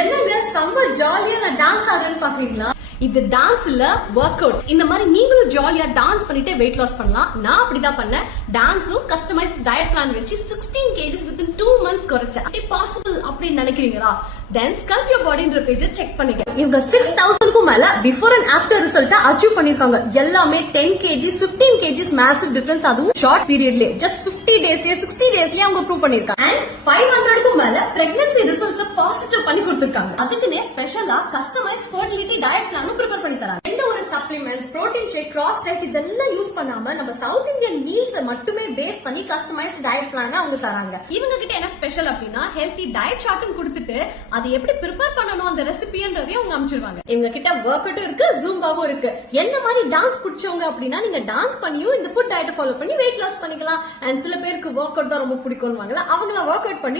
என்னங்க செம்ம ஜாலியா நான் டான்ஸ் ஆடுறேன்னு பாக்குறீங்களா? இது டான்ஸ் இல்ல, ஒர்க் அவுட். இந்த மாதிரி நீங்களும் ஜாலியா டான்ஸ் பண்ணிட்டே வெயிட் லாஸ் பண்ணலாம். நான் அப்படிதான் பண்ணேன். டான்ஸும் கஸ்டமைஸ்ட் டயட் பிளான் வச்சு 16 kgs within 2 months குறைச்சேன். அப்படி பாசிபிள் அப்படின்னு நினைக்கிறீங்களா? Then Sculpt Your Bodyன்ற பேஜை செக் பண்ணிக்க. இவங்க 6000க்கும் மேல before and after result achieve பண்ணிருக்காங்க. எல்லாமே 10 kgs 15 kgs மேசிவ் டிஃபரன்ஸ். அதுவும் ஷார்ட் பீரியட்லயே ஜஸ்ட் 50 டேஸ்லயே 60 டேஸ்லயே அவங்க ப்ரூவ் பண்ணிருக்காங்க. அண்ட் 500க்கும் மேல பிரெக்னன்சி ரிசல்ட்ஸ் பாசிட்டிவ் பண்ணி கொடுத்திருக்காங்க. அதுக்குனே ஸ்பெஷலா கஸ்டமைஸ்ட் ஃபெர்டிலிட்டி டயட் பிளானும் ப்ரிப்பேர் பண்ணி தராங்க. எந்த ஒரு சப்ளிமெண்ட்ஸ், புரோட்டீன் ஷேக், கிராஸ் டயட் இதெல்லாம் யூஸ் பண்ணாம நம்ம சவுத் இந்தியன் மீல்ஸ் மட்டுமே பேஸ் பண்ணி கஸ்டமைஸ்ட் டயட் பிளான் அவங்க தராங்க. இவங்க கிட்ட என்ன ஸ்பெஷல் அப்படின்னா ஹெல்தி டயட் சார்ட்டும் கொடுத்துட்டு அது எப்படி ப்ரிப்பேர் பண்ணணும் அந்த ரெசிபின்றதையும் அவங்க அமைச்சிருவாங்க. இவங்க கிட்ட ஒர்க் அவுட்டும் இருக்கு, ஜூம்பாவும் இருக்கு. என்ன மாதிரி டான்ஸ் பிடிச்சவங்க அப்படின்னா நீங்க டான்ஸ் பண்ணியும் இந்த ஃபுட் டயட்டை ஃபாலோ பண்ணி வெயிட் லாஸ் பண்ணிக்கலாம். அண்ட் சில பேருக்கு ஒர்க் அவுட் தான் ரொம்ப பிடிக்கும்வாங்கல்ல, அவங்கள ஒர்க் அவுட் பண்ணி